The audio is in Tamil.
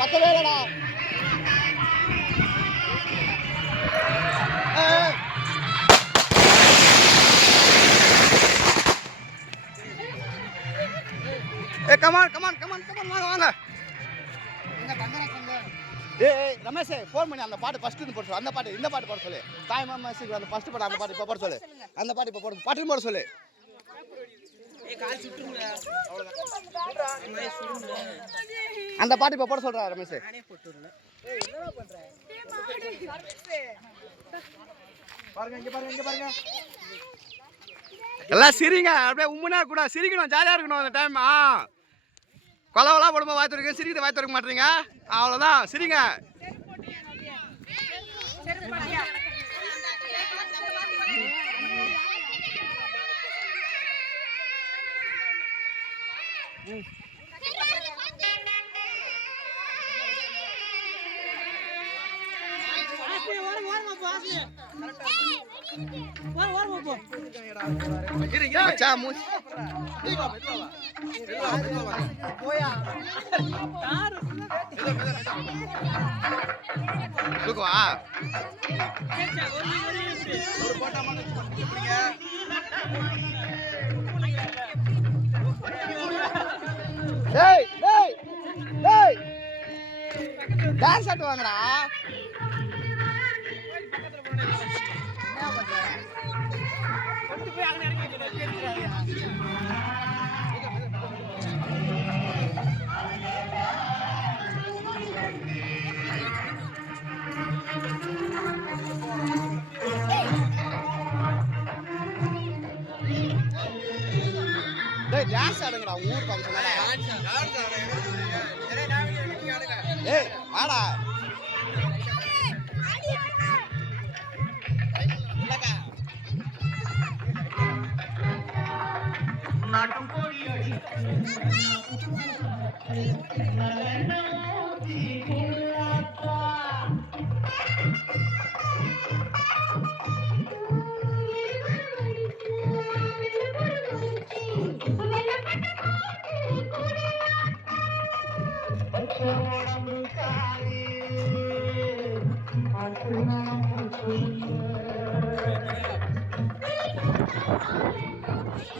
பத்தவே இல்லடா. கமான் வாங்க வாங்க. ஏய் ரமேஷ் ஃபோன் பண்ணி அந்த பாட்டு ஃபர்ஸ்ட் போட சொல்லு. அந்த பாட்டு இந்த பாட்டு போட சொல்லு. தாய் மாமா சீக்கிரம் அந்த ஃபர்ஸ்ட் பாட்டு அந்த பாட்டு இப்போ போட சொல்லு. அந்த பாட்டு இப்போ போட பாட்டு போட சொல்லு. அந்த பாட்டு இப்போ போட சொல்றா ரமேஷ். பாருங்க. எல்லாம் சிரிங்க, அப்படியே உண்மையா கூட சிரிக்கணும், ஜாலியா இருக்கணும் அந்த டைம். கொலவெல்லாம் போடும்போது வாய் துறக்க, சிரிக்கிற வாய் துறக்க மாட்டீங்க. அவ்வளோதான், சிரிங்க. டான்ஸ் ஆட்டு வாங்கடா. டான்ஸ் ஆடுங்கடா ஊர் ஃபங்க்ஷன். ஏய் வாடா. நாட்டம் கோடி